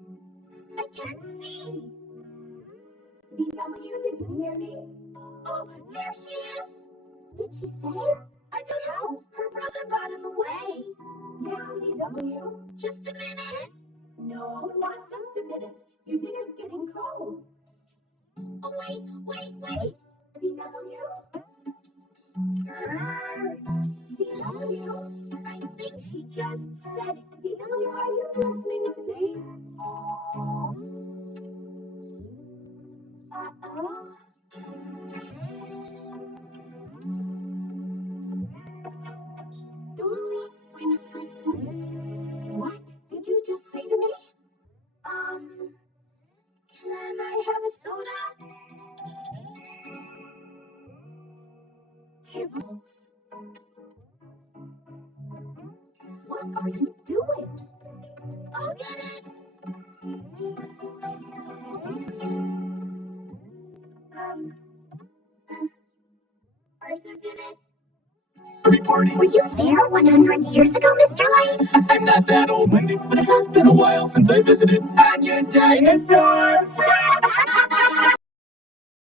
I can't see. DW, did you hear me? Oh, there she is. Did she say it? I don't know. Her brother got in the way. Yeah, DW. Just a minute. No, not just a minute. Your dinner's getting cold. Oh, wait. DW? DW? I think she just said, DW, are you listening to me? Uh-oh. Dora Winifred Flint. What did you just say to me? Can I have a soda? Tibbles. What are you doing? I'll get it. Arthur did it. Party. Were you there 100 years ago, Mr. Light? I'm not that old, Wendy, but it has been a while since I visited on your dinosaur.